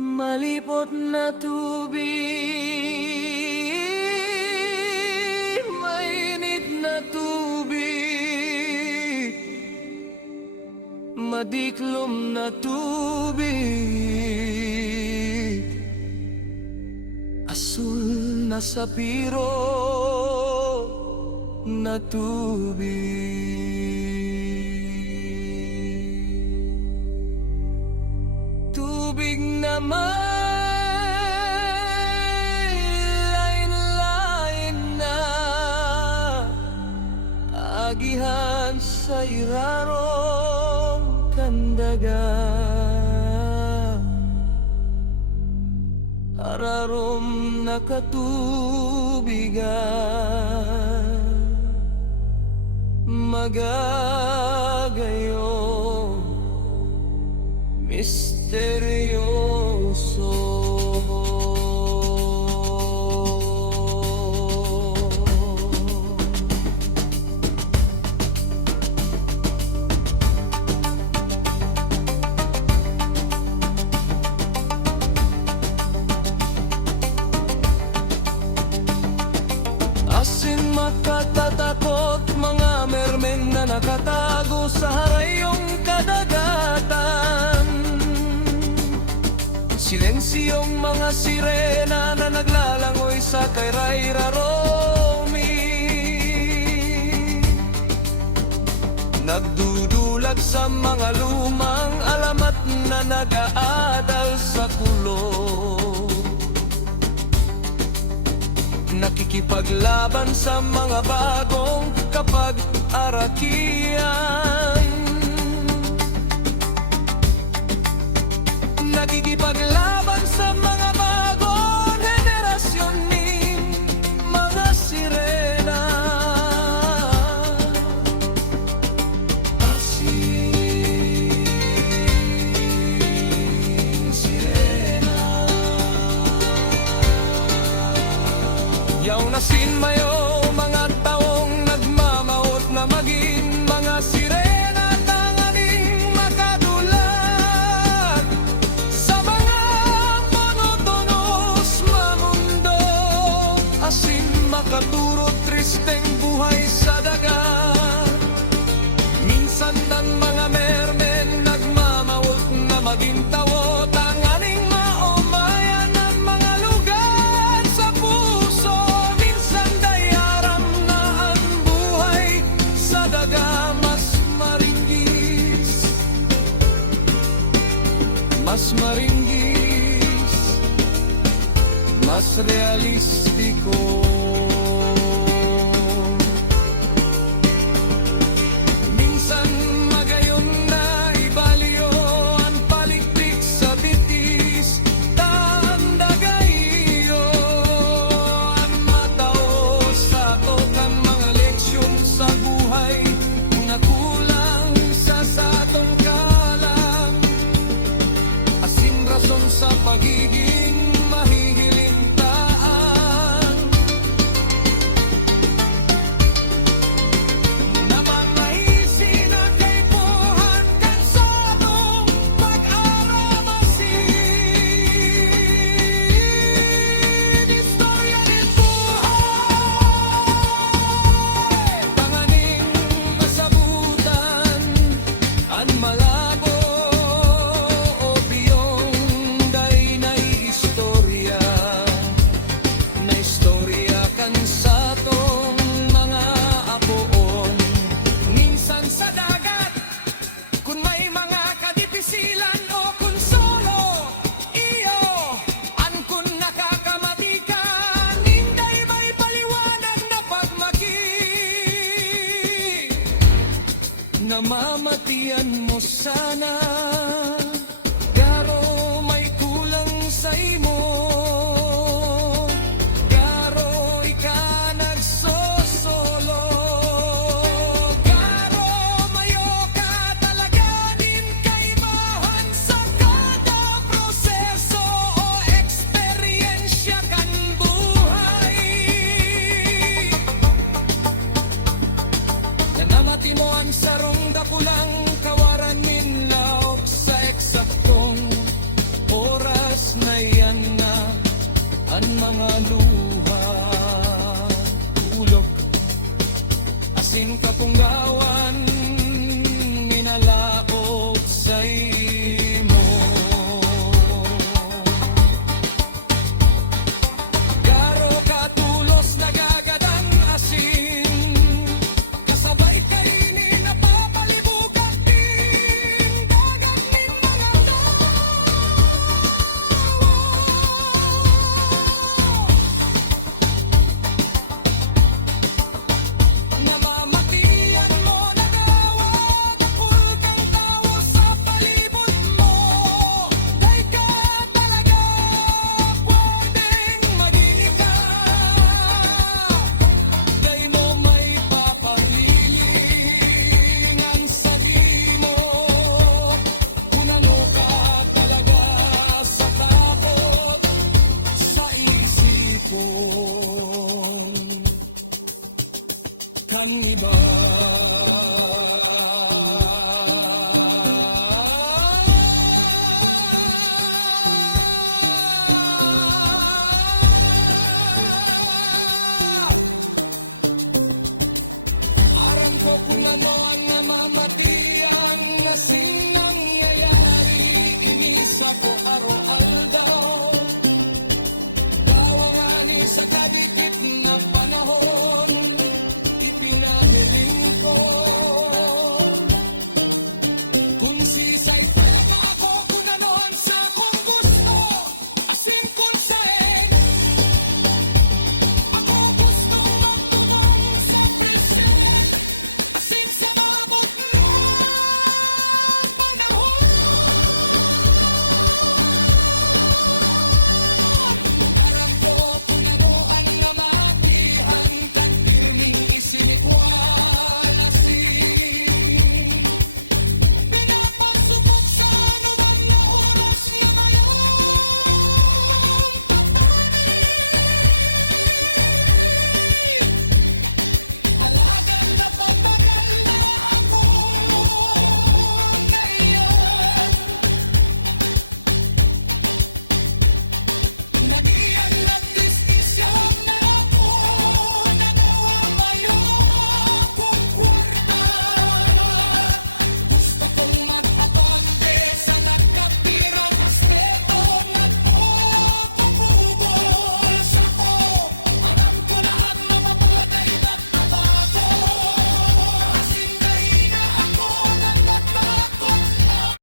Malipot na tubig, mainit na tubig, madiklom na tubig, asul na sapiro na tubig. Tubig na may lain-lain na agihan sa irarong kandaga, ararom nakatubigan, magagayo misteryoso. Asin makatatakot, mga mermen na nakatago sa harayong kadagatan. Silensiyong mga sirena na naglalangoy sa Kairairaromi, nagdudulag sa mga lumang alamat na nag-aadal sa kulong, nakikipaglaban sa mga bagong kapag-arakian, nakikipaglaban sa mga bagong henerasyon ning mga sirena. Asin sirena, yaw nasin mayo mga taong nagmamawot na maging mga sirena. Makaturo tristeng buhay sa dagat, minsan ng mga mermen nagmamawot na maging tawot ang aning maomayan ng mga lugar sa puso. Minsan dayaram na ang buhay sa daga, mas maringgis, mas maringgis, mas realistiko. Sa pagiging mahihilintaan, namamaisi na kay buhan kansadong pag-aramasin. Istorya din buhay, panganing masabutan, ang malago namamatian mo sana, garo may kulang sa imo, garo ika nagsosolo, garo mayo ka talaganin kaibahan sa kada proseso o eksperyensya kan buhay. Namati mo ang sarong dapulang kawaran min laok sa Suicide